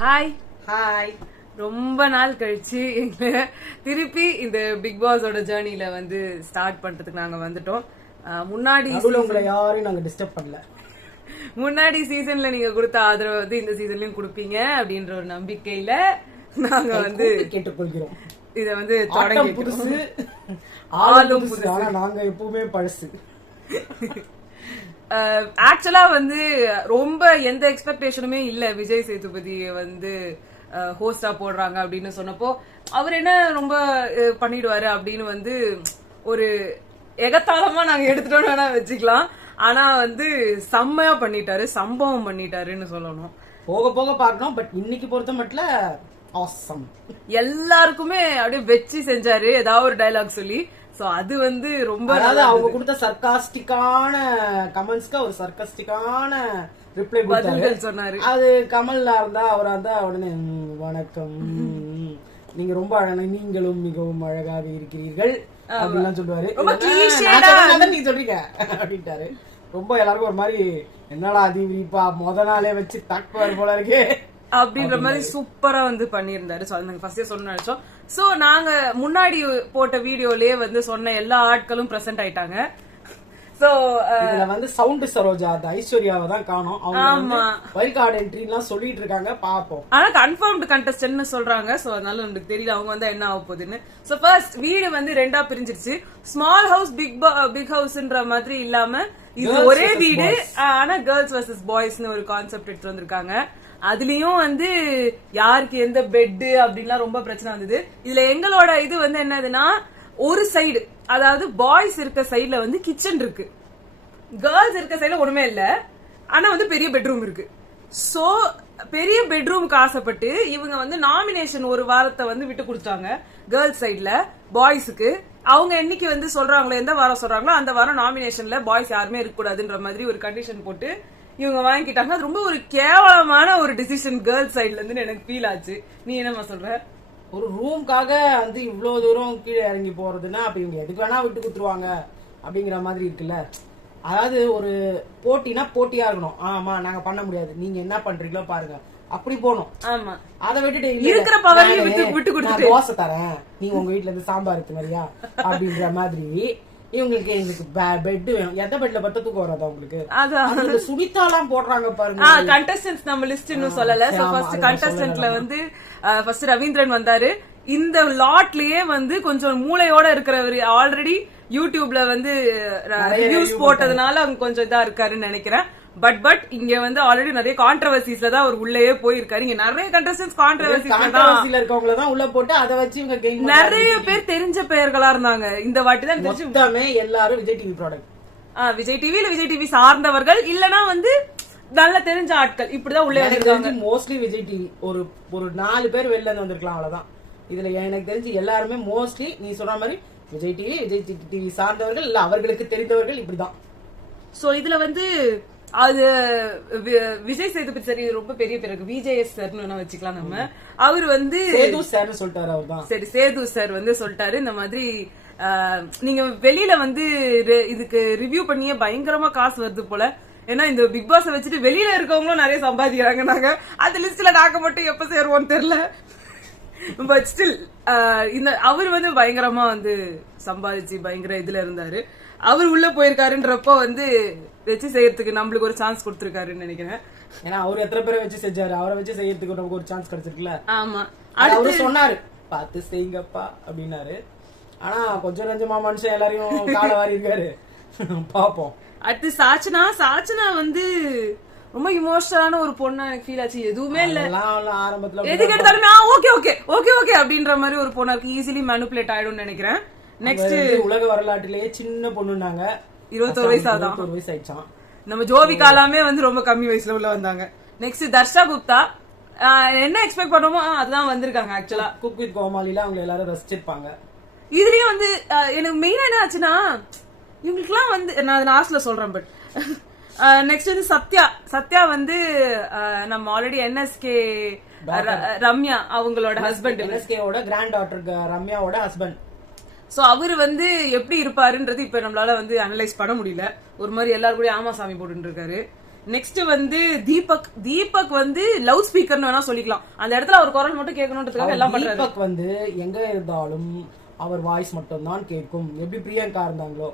Hi hi. ரொம்ப நாள் கழிச்சு திருப்பி இந்த பிக் பாஸோட ஜேர்னில வந்து ஸ்டார்ட் பண்றதுக்கு நாங்க வந்துட்டோம். முன்னாடி உங்களை யாரையும் நாங்க டிஸ்டர்ப் பண்ணல. முன்னாடி சீசன்ல நீங்க கொடுத்த ஆதரவு வந்து இந்த சீசன்லயும் கொடுப்பீங்க அப்படின்ற ஒரு நம்பிக்கையில நாங்க வந்து கேட்டுக்கொள்கிறோம். இத வந்து தொடங்கி புதுசு ஆளும் புதுசு. ஆனா நாங்க எப்பவுமே பழசு. ஆக்சுவலா வந்து ரொம்ப எந்த எக்ஸ்பெக்டேஷனுமே இல்ல விஜய் சேதுபதி வந்து ஹோஸ்டா போடுறாங்க அப்படின்னு சொன்னப்போ அவர் என்ன ரொம்ப பண்ணிடுவாரு அப்படின்னு வந்து ஒரு எகத்தாளமா நாங்க எடுத்துட்டோம்னு வேணா வச்சுக்கலாம். ஆனா வந்து செம்மையா பண்ணிட்டாரு, சம்பவம் பண்ணிட்டாருன்னு சொல்லணும். போக போக பாக்கணும். பட் இன்னைக்கு பொறுத்த மட்டும் ஆசம். எல்லாருக்குமே அப்படியே வச்சு செஞ்சாரு ஏதாவது ஒரு டயலாக் சொல்லி. சோ அது வந்து ரொம்ப அவங்க கொடுத்த சர்காஸ்டிக்கான கமெண்ட்ஸ்க்கு ஒரு சர்காஸ்டிக்கான ரிப்ளை பதில்கள் சொன்னாரு. அது கமல்லா இருந்தா அவரா இருந்தா உடனே வணக்கம், நீங்க ரொம்ப அழகா, நீங்களும் மிகவும் அழகாக இருக்கிறீர்கள் அப்படின்லாம் சொல்லுவாரு. நீங்க சொல்றீங்க அப்படின்ட்டாரு. ரொம்ப எல்லாருக்கும் ஒரு மாதிரி என்னடா அதிவிப்பா முத நாளே வச்சு தக்குவார் போல இருக்கு அப்படின்ற மாதிரி சூப்பரா வந்து பண்ணியிருந்தாரு. சோ அது ஃபர்ஸ்டே சொன்ன நினைச்சோம். சோ நாங்க முன்னாடி போட்ட வீடியோலயே வந்து சொன்ன எல்லா ஆட்களும் பிரசன்ட் ஆயிட்டாங்க. சோ இதுல வந்து சவுண்ட் சரோஜா ஐஸ்வர்யாவை தான் காணோம். அவங்க வைல்ட் கார்டு என்ட்ரி எல்லாம் சொல்லிட்டு இருக்காங்க, பாப்போம். ஆனா கன்ஃபர்ம்டு கண்டஸ்டன்ட்னு சொல்றாங்க. சோ அதனால நமக்கு தெரியல அவங்க வந்து என்ன ஆக போகுதுன்னு. சோ ஃபர்ஸ்ட் வீடு வந்து ரெண்டா பிரிஞ்சிருச்சு. ஸ்மால் ஹவுஸ் பிக் ஹவுஸ்ன்ற மாதிரி இல்லாம இது ஒரே வீடு, ஆனா கேர்ள்ஸ் வர்சஸ் பாய்ஸ்னு ஒரு கான்செப்ட் எடுத்து வந்திருக்காங்க. அதுலயும் வந்து யாருக்கு எந்த பெட் அப்படின்லாம் ரொம்ப பிரச்சனை வந்தது. இதுல எங்களோட இது வந்து என்னதுன்னா, ஒரு சைடு அதாவது பாய்ஸ் இருக்க சைடுல வந்து கிச்சன் இருக்கு, கேர்ள்ஸ் இருக்க சைடுல ஒண்ணுமே இல்ல, ஆனா வந்து பெரிய பெட்ரூம் இருக்கு. சோ பெரிய பெட்ரூமுக்கு ஆசைப்பட்டு இவங்க வந்து நாமினேஷன் ஒரு வாரத்தை வந்து விட்டு கொடுத்தாங்க கேர்ள்ஸ் சைடுல பாய்ஸுக்கு. அவங்க என்னைக்கு வந்து சொல்றாங்களோ, எந்த வாரம் சொல்றாங்களோ அந்த வாரம் நாமினேஷன்ல பாய்ஸ் யாருமே இருக்க கூடாதுன்ற மாதிரி ஒரு கண்டிஷன் போட்டு இவங்க வாங்கிட்டாங்க. அது ரொம்ப ஒரு கேவலமான ஒரு டிசிஷன் கேர்ள்ஸ் சைட்ல இருந்து எனக்கு ஃபீல் ஆச்சு. நீ என்னமா சொல்ற? ஒரு ரூம்காக வந்து இவ்வளவு தூரம் கீழே இறங்கி போறதுன்னா அப்ப இவங்க எதுக்கு வேணா விட்டு குடுத்துருவாங்க அப்படிங்கிற மாதிரி இருக்குல்ல. அதாவது ஒரு போட்டினா போட்டியா இருக்கணும். ஆமா நாங்க பண்ண முடியாது, நீங்க என்ன பண்றீங்களோ பாருங்க அப்படி போனோம். ஆமா, அதை விட்டுட்டு இருக்கிற பவரையும் விட்டு கொடுத்து தோசை தரேன், நீங்க உங்க வீட்டுல இருந்து சாம்பார் எடுத்து வரியா அப்படின்ற மாதிரி இவங்களுக்கு எங்களுக்கு பெட் வேணும். எந்த பெட்ல பத்த தூக்கம் வராது அவங்களுக்கு. அதான் சுனிதாலாம் போடுறாங்க பாருங்க. கண்டஸ்டன்ட்ஸ் நம்ம லிஸ்ட் இன்னும் சொல்லல. சோ ஃபர்ஸ்ட் கண்டஸ்டன்ட்ல வந்து ஃபர்ஸ்ட் ரவீந்திரன் வந்தாரு. இந்த லாட்லயே வந்து கொஞ்சம் மூளையோட இருக்கிறவர், ஆல்ரெடி யூடியூப்ல வந்து ரிவ்யூஸ் போட்டதுனால அவங்க கொஞ்சம் இதா இருக்காருன்னு நினைக்கிறேன். பட் இங்க வந்து ஆல்ரெடி நிறைய கான்ட்ரோவர்சிஸ்ல தான் அவர் உள்ளே போயிருக்காரு. இங்க நிறைய கண்டஸ்டன்ட்ஸ் கான்ட்ரோவர்சிஸ்ல இருக்கவங்கள தான் உள்ள போட்டு அதை வச்சு இவங்க கெயின் நிறைய பேர் தெரிஞ்ச பெயர்களா இருந்தாங்க. இந்த வாட்டி தான் மொத்தமே எல்லாரும் Vijay TV product. Vijay TV இல்ல விஜய் டிவி சார்ந்தவர்கள், இல்லனா வந்து நல்ல தெரிஞ்ச ஆட்கள் இப்படிதான் உள்ளே வந்திருக்காங்க. மோஸ்ட்லி விஜய் டிவி ஒரு 4 பேர் வெளில இருந்து வந்திருக்கலாம், அவ்வளவுதான். இதுல எனக்கு தெரிஞ்சு எல்லாருமே மோஸ்ட்லி நீ சொன்ன மாதிரி விஜய் டிவி சார்ந்தவர்கள் இல்ல அவர்களுக்கு தெரிந்தவர்கள் இப்படிதான். சோ இதுல வந்து அது விஜய் சேதுபதி சரி ரொம்ப பெரிய பிறகு விஜேஎஸ் சார்னு வச்சுக்கலாம் நம்ம. அவர் வந்து சேது சார் சொல்லிட்டாரு. அவர் தான் சரி சேது சார் வந்து சொல்லிட்டாரு இந்த மாதிரி நீங்க வெளியில வந்து இதுக்கு ரிவ்யூ பண்ணியே பயங்கரமா காசு வருது போல. ஏன்னா இந்த பிக் பாஸ் வச்சுட்டு வெளியில இருக்கவங்களும் நிறைய சம்பாதிக்கிறாங்க. நாங்க அந்த லிஸ்ட்ல நாங்க மட்டும் எப்ப சேருவோம்னு தெரியல. பட் ஸ்டில் இந்த அவர் வந்து பயங்கரமா வந்து சம்பாதிச்சு பயங்கர இதுல இருந்தாரு. அவர் உள்ள போயிருக்காருன்றப்போ வந்து வச்சு செய்யறதுக்கு நம்மளுக்கு ஒரு சான்ஸ் கொடுத்திருக்காருன்னு நினைக்கிறேன். ஏன்னா அவர் எத்தனை பேரை வச்சு செஞ்சாரு, அவரை வச்சு செய்யறதுக்கு நமக்கு ஒரு சான்ஸ் கிடைச்சிருக்குல்ல. ஆமா, அவரு சொன்னாரு பார்த்து செய்யுங்கப்பா அப்படின்னாரு. ஆனா கொஞ்சம் கொஞ்சமா மனுஷன் எல்லாரையும் கால வாரி இருக்காரு. பாப்போம். அடுத்து சாச்சனா வந்து ரொம்ப இமோஷனலான ஒரு பொண்ணு எனக்கு ஃபீல் ஆச்சு. எதுவுமே இல்ல, ஆரம்பத்துல எதுக்கு எடுத்தாலுமே ஓகே அப்படின்ற மாதிரி ஒரு பொண்ணு இருக்கு. ஈஸிலி மேனிபுலேட் ஆயிடும் நினைக்கிறேன். நெக்ஸ்ட் உலக வரலாற்றிலேயே சின்ன பொண்ணுனாங்க, 21 வயசு ஆயிடுச்சான். நம்ம ஜோவிகாலாமே வந்து ரொம்ப கம்மி வயசுல உள்ள வந்தாங்க. நெக்ஸ்ட் தர்ஷா குப்தா, என்ன எக்ஸ்பெக்ட் பண்றோமோ அதுதான் வந்திருக்காங்க. ஆக்சுவலா குக் வித் கோமாளில அவங்க எல்லாரும் ரசிச்சிருப்பாங்க. இதுலயும் வந்து எனக்கு மெயினா என்ன ஆச்சுன்னா, இவங்களுக்கு எல்லாம் வந்து நான் லாஸ்ட்ல சொல்றேன். பட் நெக்ஸ்ட் வந்து சத்யா வந்து நம்ம ஆல்ரெடி என்எஸ்கே ரம்யா அவங்களோட ஹஸ்பண்ட், என்எஸ்கேவோட கிராண்ட் டாட்டர் ரம்யாவோட ஹஸ்பண்ட். சோ அவரு வந்து எப்படி இருப்பாருன்றது இப்ப நம்மளால வந்து அனலைஸ் பண்ண முடியல. ஒரு மாதிரி எல்லாரும் கூட ஆமா சாமி போட்டு இருக்காரு. நெக்ஸ்ட் வந்து தீபக் வந்து லவுட் ஸ்பீக்கர்னு வேணா சொல்லிக்கலாம். அந்த இடத்துல அவர் குரல் மட்டும் கேட்கணுன்றதுக்காக எல்லாம் பண்றாரு. தீபக் வந்து எங்க இருந்தாலும் அவர் வாய்ஸ் மட்டும் தான் கேட்கும். எப்படி பிரியங்கா இருந்தாங்களோ,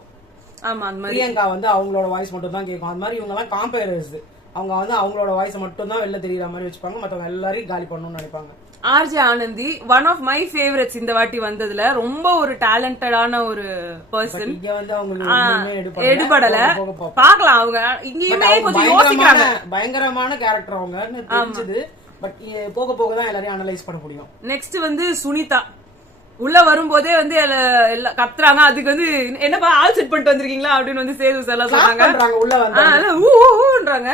ஆமா அந்த மாதிரி பிரியங்கா வந்து அவங்களோட வாய்ஸ் மட்டும் தான் கேட்கும். அந்த மாதிரி இவங்க எல்லாம் காம்பேரர்ஸ். அவங்க வந்து அவங்களோட வாய்ஸ் மட்டும் தான் வெளில தெரியற மாதிரி வச்சுப்பாங்க. மத்தவங்க எல்லாரையும் காலி பண்ணணும்னு நினைப்பாங்க. RJ Anandhi one of my favourites இந்த வாட்டி வந்ததுல. ரொம்ப ஒரு டேலண்டடான ஒரு பர்சன். இங்க வந்து அவங்களுக்கு எடுபடல பாக்கலாம். அவங்க இங்கேயுமே கொஞ்சம் யோசிக்கிறாங்க. பயங்கரமான கேரக்டர் அவங்க தெரிஞ்சது. பட் போக போக தான் எல்லாரையும் அனலைஸ் பண்ண முடியும். நெக்ஸ்ட் வந்து சுனிதா உள்ள வரும்போதே வந்து கத்துறாங்க. அதுக்கு வந்து என்னப்பா ஆல் செட் பண்ணிட்டு வந்திருக்கீங்களா அப்படின்னு வந்து சேது எல்லாம் சொன்னாங்க. உள்ள வந்தாங்க.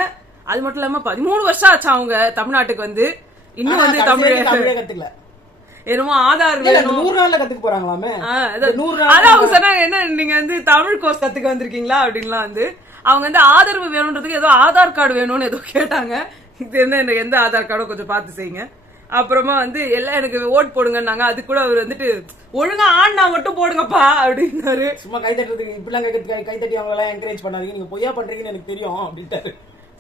அது மட்டும் இல்லாம 13 வருஷம் ஆச்சு அவங்க தமிழ்நாட்டுக்கு வந்து. இன்னும் வந்து தமிழே கத்துக்கல. என்னமோ ஆதார் வேணும் 100 நாள்ல கத்துக்க போறாங்களாமே. அதான் அவங்க சொன்னாங்க, என்ன நீங்க வந்து தமிழ் கோர்ஸ் கத்துக்க வந்திருக்கீங்களா அப்படின்லாம் வந்து. அவங்க வந்து ஆதரவு வேணும்ன்றதுக்கு ஏதோ ஆதார் கார்டு வேணும்னு ஏதோ கேட்டாங்க. இது எனக்கு எந்த ஆதார் கார்டும் கொஞ்சம் பார்த்து செய்யுங்க. அப்புறமா வந்து எல்லாம் எனக்கு ஓட் போடுங்கன்னாங்க. அது கூட அவர் வந்துட்டு ஒழுங்கா ஆண்ணா மட்டும் போடுங்கப்பா அப்படின்னாரு. சும்மா கை தட்டுறதுக்கு இப்பெல்லாம் கை தட்டி அவங்க எல்லாம் என்கரேஜ் பண்ணாதீங்க, நீங்க பொய்யா பண்றீங்கன்னு எனக்கு தெரியும் அப்படின்ட்டாரு.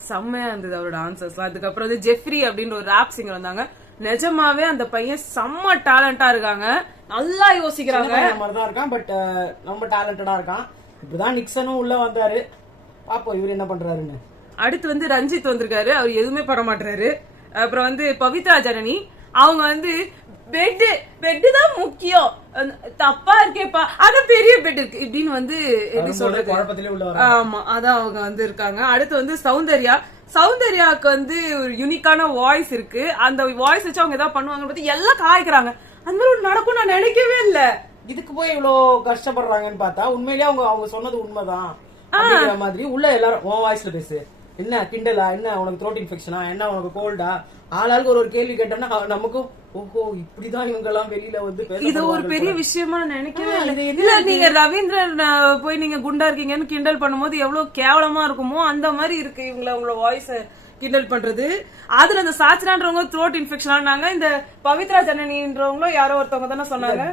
செம்மையா இருந்தது அவரோட ஆன்சர்ஸ். அதுக்கப்புறம் வந்து ஜெஃப்ரி அப்படின்ற ஒரு ராப் சிங்கர் வந்தாங்க. நிஜமாவே அந்த பையன் செம்ம டேலண்டா இருக்காங்க. நல்லா யோசிக்கிறாங்க. மாதிரிதான் இருக்கான். பட் ரொம்ப டேலண்டடா இருக்கான். இப்பதான் நிக்சனும் உள்ள வந்தாரு. பாப்போம் இவரு என்ன பண்றாருன்னு. அடுத்து வந்து ரஞ்சித் வந்திருக்காரு. அவர் எதுவுமே பண்ண மாட்டாரு. அப்புறம் வந்து பவித்ரா ஜனனி அவங்க வந்து பெட் தான் முக்கியம், தப்பா இருக்கேப்பா அதான் பெரிய பெட் இருக்கு இப்படின்னு வந்து எப்படி சொல்றது. ஆமா அதான் அவங்க வந்து இருக்காங்க. அடுத்து வந்து சௌந்தர்யாவுக்கு வந்து ஒரு யூனிக்கான வாய்ஸ் இருக்கு. அந்த வாய்ஸ் வச்சு அவங்க ஏதாவது பண்ணுவாங்கன்னு பத்தி எல்லாம் காய்க்கிறாங்க. அந்த மாதிரி ஒரு நடக்கும் நான் நினைக்கவே இல்ல. இதுக்கு போய் இவ்வளவு கஷ்டப்படுறாங்கன்னு பார்த்தா உண்மையிலேயே அவங்க சொன்னது உண்மைதான் அப்படிங்கிற மாதிரி. உள்ள எல்லாரும் உன் வாய்ஸ்ல பேசு, என்ன கிண்டலா, என்ன உனக்கு த்ரோட் இன்ஃபெக்ஷனா, என்ன உனக்கு கோல்டா, ஆளாளுக்கு ஒரு கேள்வி கேட்டோம்னா நமக்கும் ஓஹோ இப்படிதான் இவங்க எல்லாம் வெளியில வந்து இது ஒரு பெரிய விஷயமா நினைக்கவே இல்ல. நீங்க ரவீந்திரன் போய் நீங்க குண்டா இருக்கீங்கன்னு கிண்டல் பண்ணும்போது எவ்வளவு கேவலமா இருக்குமோ அந்த மாதிரி இருக்கு இவங்களோட வாய்ஸ் கிண்டல் பண்றது. அதுல அந்த சாச்சனான்றவங்க த்ரோட் இன்ஃபெக்ஷன் ஆனாங்க. இந்த பவித்ரா ஜனனின்றவங்களும் யாரோ ஒருத்தவங்க தானே சொன்னாங்க.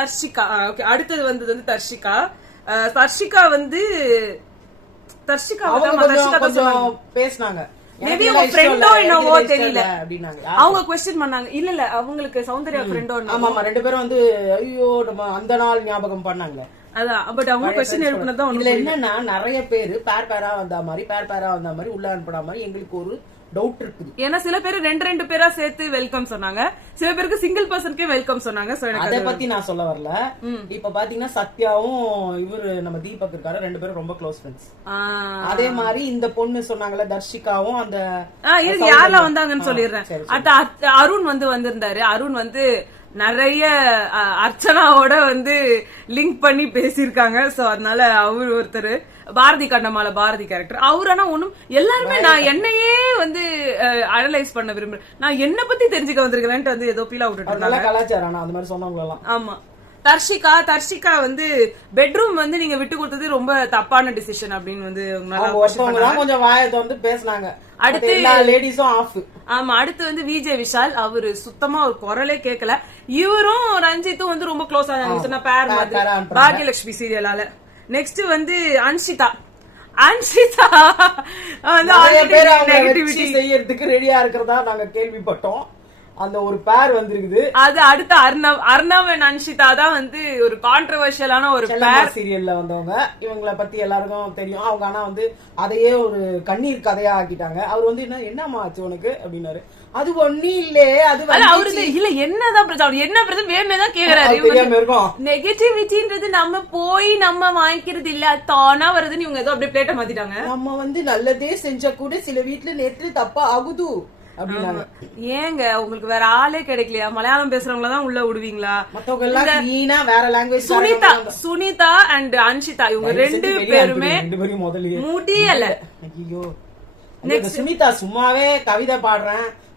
தர்ஷிகா. ஓகே. அடுத்தது வந்தது வந்து தர்ஷிகா வந்து பேசினாங்க. மேபி உங்க ஃப்ரெண்டோ என்னவோ தெரியல அவங்க क्वेश्चन பண்ணாங்க. இல்ல அவங்களுக்கு சௌந்தர்யா ஃப்ரெண்டோ. ஆமா ரெண்டு பேரும் வந்து ஐயோ நம்ம அந்த நாள் ஞாபகம் பண்ணாங்க. அதான் பட் அவங்க क्वेश्चन எழுப்புனது இதுல என்னன்னா நிறைய பேர் பேரா வந்த மாதிரி உள்ள அனுப்புற மாதிரி எங்களுக்கு ஒரு டவுட் இருக்குது. ஏன்னா சில பேர் ரெண்டு பேரா சேர்த்து வெல்கம் சொன்னாங்க, சில பேருக்கு சிங்கிள் பர்சனுக்கே வெல்கம் சொன்னாங்க. அதை பத்தி நான் சொல்ல வரல. இப்ப பாத்தீங்கன்னா சத்யாவும் இவரு நம்ம தீபக் இருக்காரு, ரெண்டு பேரும் ரொம்ப க்ளோஸ் ஃப்ரெண்ட்ஸ். அதே மாதிரி இந்த பொண்ணு சொன்னாங்கல்ல தர்ஷிகாவும் அந்த யாரெல்லாம் வந்தாங்கன்னு சொல்லிடுறேன். அருண் வந்து வந்திருந்தாரு. அருண் வந்து நிறைய அர்ச்சனாவோட வந்து லிங்க் பண்ணி பேசியிருக்காங்க. சோ அதனால அவரு ஒருத்தர் பாரதி கண்ணமால பாரதி கேரக்டர் அவரு. ஆனா ஒண்ணும் எல்லாருமே நான் என்னையே வந்து அனலைஸ் பண்ண விரும்புறேன், நான் என்ன பத்தி தெரிஞ்சுக்க வந்திருக்கிறேன் வந்து ஏதோ பீலா விட்டுட்டு கலாச்சாரம் அந்த மாதிரி சொன்னவங்க. ஆமா தர்ஷிகா வந்து பெட்ரூம் வந்து நீங்க விட்டு கொடுத்தது ரொம்ப தப்பான டிசிஷன் அப்படின்னு வந்து கொஞ்சம் வாயத்தை வந்து பேசினாங்க. அடுத்து லேடிஸும் ஆஃப். ஆமா அடுத்து வந்து விஜய் விஷால் அவரு சுத்தமா ஒரு குரலே கேட்கல. இவரும் ரஞ்சித்தும் வந்து ரொம்ப க்ளோஸ் ஆனாங்க பேர் மாதிரி பாக்யலட்சுமி சீரியலால. நெக்ஸ்ட் வந்து அன்ஷிதா நெகட்டிவிட்டி செய்யறதுக்கு ரெடியா இருக்கிறதா நாங்க கேள்விப்பட்டோம். அந்த ஒரு பேர் வந்திருக்குது. அது அடுத்த அர்ணவ் அண்ட் அன்ஷிதா தான் வந்து ஒரு கான்ட்ரோவர்ஷியலான ஒரு பேர். சீரியல்ல வந்தவங்க. இவங்கள பத்தி எல்லாருக்கும் தெரியும். அவங்க ஆனா வந்து அதையே ஒரு கண்ணீர் கதையா ஆக்கிட்டாங்க. அவர் வந்து என்னமா ஆச்சு உனக்கு அப்படின்னாரு. அது ஒண்ணு இல்ல அது அவரு இல்ல என்னதான் பிரச்சனை, என்ன பிரச்சனை வேணும்தான் கேக்குறாரு. நெகட்டிவிட்டின்றது நம்ம போய் நம்ம வாங்கிக்கிறது இல்ல, தானா வருதுன்னு இவங்க ஏதோ அப்படியே பிளேட்ட மாத்திட்டாங்க. நம்ம வந்து நல்லதே செஞ்சா கூட சில வீட்டுல நேற்று தப்பா ஆகுது. ஏங்க உங்களுக்கு வேற ஆளே கிடைக்கலையா? மலையாளம் பேசுறவங்களதான் உள்ள விடுவீங்களா? சுனிதா அண்ட் அன்ஷிதா இவங்க ரெண்டு பேருமே முடியல. சுனிதா சும்மாவே கவிதை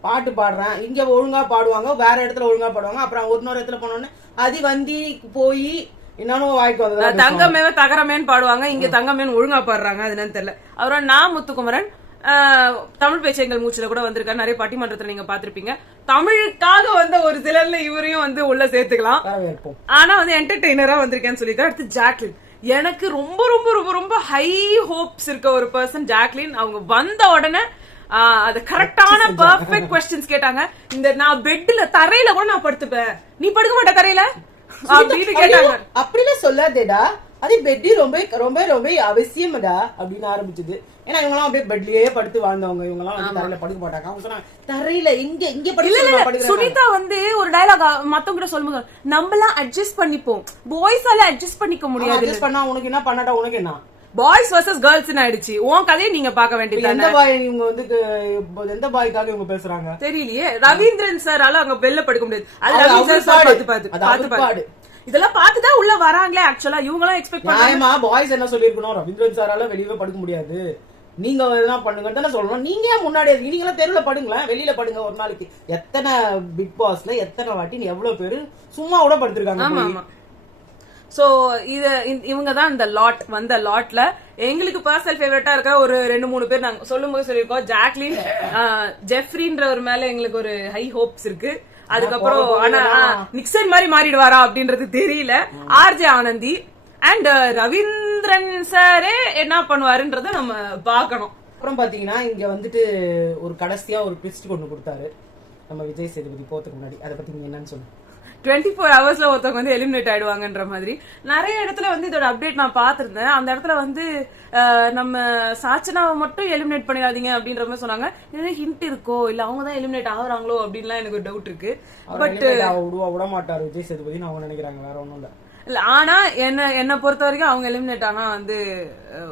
பாட்டு பாடுறேன், இங்க ஒழுங்கா பாடுவாங்க, வேற இடத்துல ஒழுங்கா பாடுவாங்க. அப்புறம் ஒரு இடத்துல போனோன்னு அது வந்தி போய் இன்னொன்னு வாய்க்கு வந்தது தங்கமேவ தகரமேன்னு பாடுவாங்க, இங்க தங்கமேன்னு ஒழுங்கா பாடுறாங்க. அது என்னன்னு தெரியல. அப்புறம் நான் முத்துக்குமரன் தமிழ் பேச்சங்கள் மூச்சுல கூட வந்திருக்காரு. நிறைய பட்டிமன்றத்துல நீங்க பாத்திருப்பீங்க. தமிழுக்காக வந்த ஒரு சிலர்ல இவரையும் வந்து உள்ள சேர்த்துக்கலாம். ஆனா வந்து என்டர்டெய்னரா வந்திருக்கேன்னு சொல்லிட்டு. அடுத்து எனக்கு ரொம்ப ரொம்ப ரொம்ப ரொம்ப ஹை ஹோப்ஸ் இருக்க ஒரு பர்சன் ஜாக்லின். அவங்க வந்த உடனே அது கரெக்டான பெர்ஃபெக்ட் கொஸ்டின்ஸ் கேட்டாங்க. இந்த நான் பெட்ல தரையில கூட நான் படுத்துப்பேன், நீ படுக்க மாட்ட தரையில அப்படின்னு கேட்டாங்க. அப்படிலாம் சொல்லாதேடா, அது பெட் ரொம்ப ரொம்ப ரொம்ப அவசியம்டா அப்படின்னு ஆரம்பிச்சது. ஏன்னா இவங்க எல்லாம் அப்படியே பெட்லயே படுத்து வாழ்ந்தவங்க, இவங்க எல்லாம் வந்து தரையில படுக்க மாட்டாங்க. அவங்க சொன்னாங்க தரையில இங்க படுக்க. சுனிதா வந்து ஒரு டயலாக் மத்தவங்க கிட்ட சொல்லுங்க, நம்மளாம் அட்ஜஸ்ட் பண்ணிப்போம், பாய்ஸால அட்ஜஸ்ட் பண்ணிக்க முடியாது. அட்ஜஸ்ட் பண்ணா உனக்கு என்ன, பண்ணாடா உனக்கு என்ன, பாய்ஸ் வர்சஸ் கேர்ள்ஸ் ஆயிடுச்சு. உன் கதையை நீங்க பாக்க வேண்டியது. எந்த பாய் இவங்க வந்து எந்த பாய்க்காக இவங்க பேசுறாங்க தெரியலையே. ரவீந்திரன் சாரால அங்க வெளில படுக்க முடியாது. அது ரவீந்திரன் சார் பாத்து இதெல்லாம் பாத்துதான் உள்ள வராங்களே. ஆக்சுவலா இவங்க எல்லாம் எக்ஸ்பெக்ட் பண்ணாமா பாய்ஸ் என்ன சொல்லிருக்கணும், ரவீந்திரன் சாரால வெளியவே படுக்க முடியாது, நீங்க என்ன பண்ணுங்க தானே சொல்லணும். நீங்க ஏன் முன்னாடி நீங்க தெருல படுங்களேன், வெளியில படுங்க. ஒரு நாளைக்கு எத்தனை பிக் பாஸ்ல எத்தனை வாட்டி எவ்வளவு பேரு சும்மா கூட படுத்திருக்காங்க. சோ இவங்க தான் இந்த லாட் வந்த லாட்ல எங்களுக்கு பர்சனல் ஃபேவரட்டா இருக்க ஒரு 2-3 பேர் நாங்க சொல்லும் போது சொல்லிருக்கோம். ஜாக்லின், ஜெஃப்ரின்ற ஒரு மேல எங்களுக்கு ஒரு ஹை ஹோப்ஸ் இருக்கு. அதுக்கப்புறம் ஆனா நிக்சன் மாதிரி மாறிடுவாரா அப்படின்றது தெரியல. ஆர்ஜே ஆனந்தி அண்ட் ரவீந்திரன் சாரே என்ன பண்ணுவாருன்றத நம்ம பாக்கணும். அப்புறம் பாத்தீங்கன்னா இங்க வந்துட்டு ஒரு கடைசியா ஒரு ட்விஸ்ட் கொண்டு கொடுத்தாரு நம்ம விஜய் சேதுபதி போறதுக்கு முன்னாடி. அதை பத்தி நீங்க என்னன்னு சொல்லுங்க. 24 hours ஒருத்தவங்க வந்து எலிமினேட் ஆயிடுவாங்கன்ற மாதிரி நிறைய இடத்துல வந்து இதோட அப்டேட் நான் பாத்திருந்தேன். அந்த இடத்துல வந்து நம்ம சாச்சனாவை மட்டும் எலிமினேட் பண்ணிடாதீங்க அப்படின்ற மாதிரி சொன்னாங்க. இது ஹிண்ட் இருக்கோ இல்ல அவங்க தான் எலிமினேட் ஆகுறாங்களோ அப்படின்லாம் எனக்கு ஒரு டவுட் இருக்கு. பட் விட மாட்டாரு விஜய் சேதுபதி அவங்க நினைக்கிறாங்க, வேற ஒண்ணும் இல்ல. இல்ல ஆனா என்ன பொறுத்த வரைக்கும் அவங்க எலிமினேட் ஆனா வந்து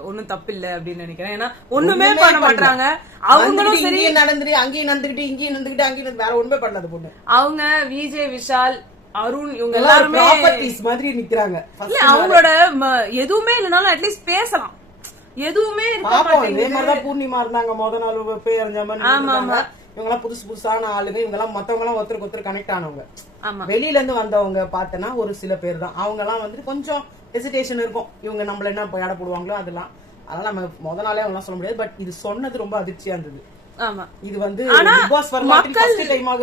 ஒன்னும் தப்பு இல்ல அப்படின்னு நினைக்கிறேன். ஏன்னா ஒண்ணுமே பண்ண மாட்டாங்க. அவங்களும் சரி நடந்துட்டு அங்கேயும் நடந்துகிட்டு இங்கேயும் நடந்துகிட்டு அங்கேயும் வேற ஒண்ணுமே பண்ணாத பொண்ணு. அவங்க விஜய், விஷால், அருண் இவங்க எல்லாருமே மாதிரி நிக்கிறாங்க. அவங்களோட எதுவுமே இல்லனாலும் அட்லீஸ்ட் பேசலாம். எதுவுமே பூர்ணிமா இருந்தாங்க முத நாள் பேர் அறிஞ்ச மாதிரி. இவங்க எல்லாம் புதுசான ஆளுங்க. இவங்க எல்லாம் மத்தவங்க எல்லாம் ஒருத்தருக்கு ஒருத்தர் கனெக்ட் ஆனவங்க. வெளியில இருந்து வந்தவங்க பார்த்தனா ஒரு சில பேர் தான். அவங்க எல்லாம் வந்து கொஞ்சம் ஹெசிடேஷன் இருக்கும், இவங்க நம்மள என்ன எடை போடுவாங்களோ அதெல்லாம். அதனால நம்ம முத நாளே அவங்க சொல்ல முடியாது. பட் இது சொன்னது ரொம்ப அதிர்ச்சியா இருந்தது. இது வந்து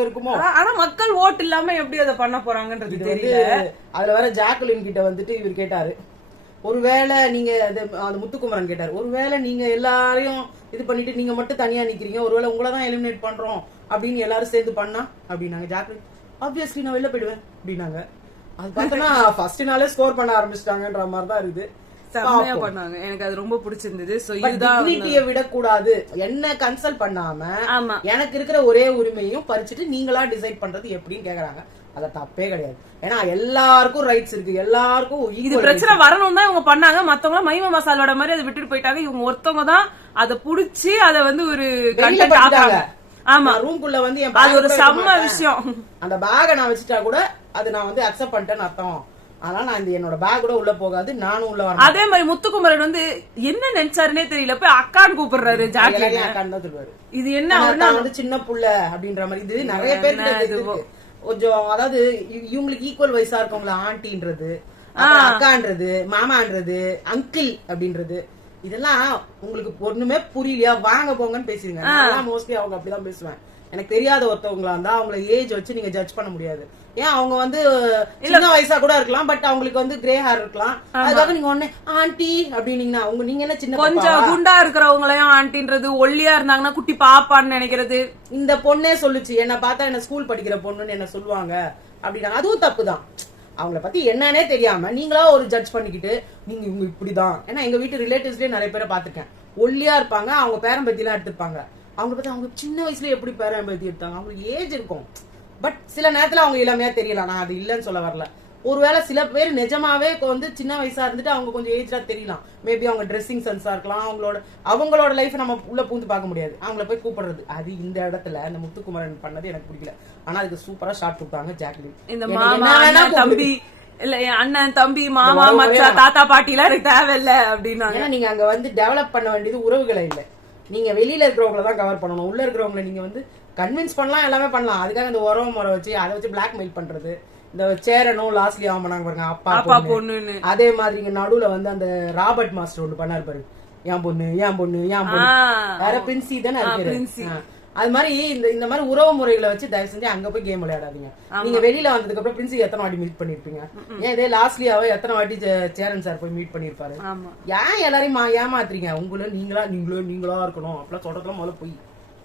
இருக்குமோ. ஆனா மக்கள் ஓட்டு இல்லாம எப்படி அதை பண்ண போறாங்கன்றது தெரியல. அதுல வேற ஜாக்குலின் கிட்ட வந்துட்டு இவர் கேட்டாரு, ஒருவேளை நீங்க அந்த முத்துக்குமரன் கேட்டாரு, ஒருவேளை நீங்க எல்லாரையும் இது பண்ணிட்டு நீங்க மட்டும் தனியா நிக்கிறீங்க, ஒருவேளை உங்களதான் எலிமினேட் பண்றோம் அப்படின்னு எல்லாரும் சேர்ந்து பண்ணா அப்படின்னாங்க. ஜாக்குலின் ஆப்வியஸ்லி நான் வெளில போயிடுவேன் அப்படின்னாங்க. அது பார்த்தோன்னா ஃபர்ஸ்ட் நாளே ஸ்கோர் பண்ண ஆரம்பிச்சிட்டாங்கன்ற மாதிரி தான் இருக்குது. செம்மையா பண்ணாங்க. எனக்கு அது ரொம்ப பிடிச்சிருந்தது. சோ இதுதான் விடக்கூடாது, என்ன கன்சல்ட் பண்ணாம எனக்கு இருக்கிற ஒரே உரிமையும் பறிச்சுட்டு நீங்களா டிசைட் பண்றது எப்படின்னு கேக்குறாங்க. அத தப்பே கிடையாது. ஏன்னா எல்லாருக்கும் ரைட்ஸ் இருக்கு, எல்லாருக்கும் இது பிரச்சனை வரணும் தான் இவங்க பண்ணாங்க. மத்தவங்க மைம மசாலோட மாதிரி அதை விட்டுட்டு போயிட்டாங்க. இவங்க ஒருத்தவங்க தான் அதை புடிச்சு அதை வந்து ஒரு கண்டென்ட் ஆகாங்க. ஆமா, ரூம்குள்ள வந்து அது ஒரு செம்ம விஷயம். அந்த பேக நான் வச்சுட்டா கூட அது நான் வந்து அக்செப்ட் பண்ணிட்டேன்னு அர்த்தம். அதனால நான் என்னோட பேக் கூட உள்ள போகாது, நானும் உள்ள வரேன். அதே மாதிரி முத்துக்குமரன் வந்து என்ன நினைச்சாருன்னே தெரியல, போய் அக்கான்னு கூப்பிடுறாரு. ஜாக்லின் அக்கான்னு தான் சொல்லுவாரு. இது என்ன வந்து சின்ன புள்ள அப்படின்ற மாதிரி. இது நிறைய பேர் கொஞ்சம், அதாவது இவங்களுக்கு ஈக்குவல் வயசா இருக்கவங்கள ஆண்டின்றது, அக்கான்றது, மாமான்றது, அங்கிள் அப்படின்றது, இதெல்லாம் உங்களுக்கு ஒண்ணுமே புரியலையா, வாங்க போங்கன்னு பேசுவீங்க. நான் மோஸ்ட்லி அவங்க அப்படிதான் பேசுவேன். எனக்கு தெரியாத ஒருத்தவங்களா இருந்தா அவங்கள ஏஜ் வச்சு நீங்க ஜட்ஜ் பண்ண முடியாது. ஏன் அவங்க வந்து சின்ன வயசா கூட இருக்கலாம், பட் அவங்களுக்கு வந்து கிரே ஹேர் இருக்கலாம். அதுக்காக நீங்க ஒண்ணு ஆண்டி அப்படின்னீங்கன்னா அவங்க நீங்க என்ன சின்ன கொஞ்சம் குண்டா இருக்கிறவங்களையும் ஆண்டின்றது, ஒல்லியா இருந்தாங்கன்னா குட்டி பாப்பான்னு நினைக்கிறது. இந்த பொண்ணே சொல்லுச்சு, என்ன பார்த்தா என்ன ஸ்கூல் படிக்கிற பொண்ணுன்னு என்ன சொல்லுவாங்க அப்படின்னா அதுவும் தப்புதான். அவங்கள பத்தி என்னன்னே தெரியாம நீங்களா ஒரு ஜட்ஜ் பண்ணிக்கிட்டு நீங்க இவங்க இப்படிதான். ஏன்னா எங்க வீட்டு ரிலேட்டிவ்ஸ்லயே நிறைய பேரை பாத்துருக்கேன், ஒல்லியா இருப்பாங்க, அவங்க பேரம்பத்தி எல்லாம் எடுத்திருப்பாங்க. அவங்க பத்தி அவங்க சின்ன வயசுல எப்படி பேரம்பத்தி எடுத்தாங்க, அவங்களுக்கு ஏஜ் இருக்கும், பட் சில நேரத்துல அவங்க இளமையா தெரியலாம். நான் அது இல்லன்னு சொல்ல வரல. ஒருவேளை சில பேர் நிஜமாவே வந்து சின்ன வயசா இருந்துட்டு அவங்க கொஞ்சம் ஏஜ்டா தெரியலாம். மேபி அவங்க ட்ரெஸ்ஸிங் சென்ஸா இருக்கலாம். அவங்களோட லைஃப் நம்ம உள்ள பூந்து பார்க்க முடியாது. அவங்கள போய் கூப்பிடுறது அது இந்த இடத்துல அந்த முத்துக்குமரன் பண்ணது எனக்கு பிடிக்கல. ஆனா அதுக்கு சூப்பரா ஷாட் கொடுத்தாங்க ஜாக்லின். இந்த மாமா தம்பி இல்ல அண்ணன் தம்பி மாமா மச்சா தாத்தா பாட்டி எல்லாம் எனக்கு தேவையில்ல அப்படின்னாங்க. ஏன்னா நீங்க அங்க வந்து டெவலப் பண்ண வேண்டியது உறவுகளை இல்ல, நீங்க வெளியில இருக்கிறவங்கள தான் கவர் பண்ணணும். உள்ள இருக்கிறவங்களை நீங்க வந்து கன்வின்ஸ் பண்ணலாம், எல்லாமே பண்ணலாம். அதுக்காக இந்த உறவு முறை வச்சு அதை வச்சு பிளாக்மெயில் பண்றது, இந்த சேரனும் லாஸ்ட்லி ஆகும் பண்ணாங்க பாருங்க அப்பா பொண்ணு. அதே மாதிரி இங்க நடுவுல வந்து அந்த ராபர்ட் மாஸ்டர் ஒன்று பண்ணாரு பாரு, ஏன் பொண்ணு ஏன் பொண்ணு ஏன் பொண்ணு, வேற பிரின்சி தானே இருக்கு. அது மாதிரி இந்த மாதிரி உறவு முறைகளை வச்சு தயவு செஞ்சு அங்க போய் கேம் விளையாடாதீங்க. நீங்க வெளியில வந்ததுக்கு அப்புறம் பிரின்சி எத்தனை வாட்டி மீட் பண்ணிருப்பீங்க? ஏன் இதே லாஸ்ட்லியாவே எத்தனை வாட்டி சேரன் சார் போய் மீட் பண்ணிருப்பாரு? ஏன் எல்லாரையும் ஏமாத்துறீங்க? நீங்களா இருக்கணும் அப்படிலாம் சொல்றதுலாம் முதல்ல போய்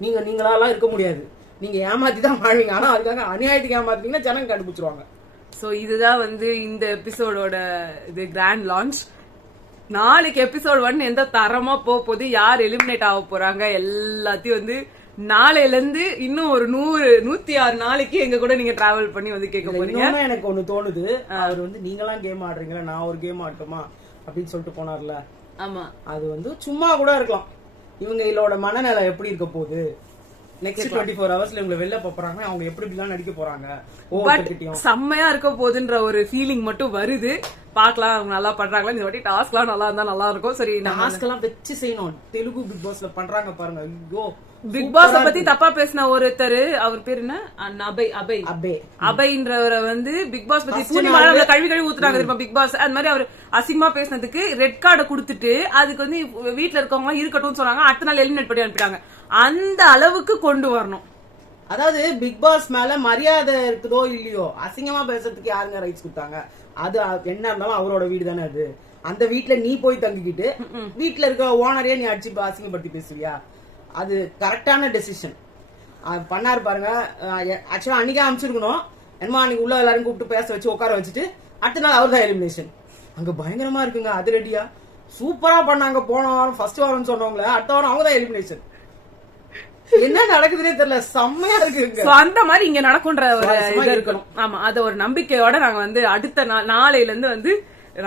நீங்களாலாம் இருக்க முடியாது. நீங்க ஏமாத்தி தான் வாழ்வீங்க. ஆனா அதுக்காக அநியாயத்துக்கு ஏமாத்தீங்கன்னா ஜனங்க கண்டுபிடிச்சிருவாங்க. சோ இதுதான் வந்து இந்த எபிசோடோட இது கிராண்ட் லான்ச். நாளைக்கு எபிசோட் 1 எந்த தரமா போகுது, யார் எலிமினேட் ஆக போறாங்க எல்லாத்தையும் வந்து நாளையில இருந்து இன்னும் ஒரு 106 நாளைக்கு எங்க கூட நீங்க டிராவல் பண்ணி வந்து கேட்க போறீங்க. எனக்கு ஒண்ணு தோணுது, அவர் வந்து நீங்களாம் கேம் ஆடுறீங்களா, நான் ஒரு கேம் ஆடட்டுமா அப்படின்னு சொல்லிட்டு போனார்ல. ஆமா, அது வந்து சும்மா கூட இருக்கலாம். இவங்க இதோட மனநிலை எப்படி இருக்க போகுது, நெக்ஸ்ட் 24 ஹவர்ஸ்ல இவங்க வெளில போறாங்க, அவங்க எப்படி நடிக்க போறாங்க, செம்மையா இருக்க போகுதுன்ற ஒரு ஃபீலிங் மட்டும் வருது. பாக்கலாம் அவங்க நல்லா பண்றாங்களா, இந்த வாட்டி டாஸ்க் எல்லாம் நல்லா இருந்தா நல்லா இருக்கும். சரி, டாஸ்க் எல்லாம் வச்சு செய்யணும். தெலுங்கு பிக் பாஸ்ல பண்றாங்க பாருங்க. ஐயோ, பிக் பாஸ் பத்தி தப்பா பேசின ஒருத்தர், அவர் பேர் என்ன, அபைன்றவரை வந்து பிக் பாஸ் பத்தி பூர்ணிமால கழுவி ஊத்துறாங்க தெரியுமா பிக் பாஸ். அது மாதிரி அவர் அசிங்கமா பேசினதுக்கு ரெட் கார்டை கொடுத்துட்டு அதுக்கு வந்து வீட்டுல இருக்கவங்க இருக்கட்டும் சொன்னாங்க. அடுத்த நாள் எலிமினேட் பண்ணி அனுப்பிட்டாங்க. அந்த அளவுக்கு கொண்டு வரணும். அதாவது பிக் பாஸ் மேல மரியாதை இருக்குதோ இல்லையோ, அசிங்கமா பேசுறதுக்கு யாருங்க ரைட்ஸ் கொடுத்தாங்க? அது என்ன இருந்தாலும் அவரோட வீடு தானே அது. அந்த வீட்டுல நீ போய் தங்கிக்கிட்டு வீட்டுல இருக்க ஓனரையே நீ அடிச்சு அசிங்கப்படுத்தி பேசுவியா? அது கரெக்டான டெசிஷன் பண்ணாரு பாருங்க. ஆக்சுவலா அன்னைக்கே அமைச்சிருக்கணும். என்னமா அன்னைக்கு உள்ள எல்லாரும் கூப்பிட்டு பேச வச்சு உட்கார வச்சுட்டு அடுத்த நாள் அவர் தான் எலிமினேஷன். அங்க பயங்கரமா இருக்குங்க. அது ரெடியா சூப்பரா பண்ணாங்க. போன வாரம் ஃபர்ஸ்ட் வாரம் சொன்னவங்கள அடுத்த வாரம் அவங்க தான் எலிமினேஷன். என்ன நடக்குதுன்னே தெரியல. செம்மையா இருக்கு. அந்த மாதிரி இங்க நடக்கும்ன்ற ஒரு இது இருக்கணும். ஆமா, அது ஒரு நம்பிக்கையோட நாங்க வந்து அடுத்த நாளையில இருந்து வந்து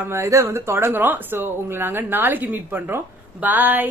நம்ம இதை வந்து தொடங்குறோம். சோ உங்களை நாங்க நாளைக்கு மீட் பண்றோம். பாய்.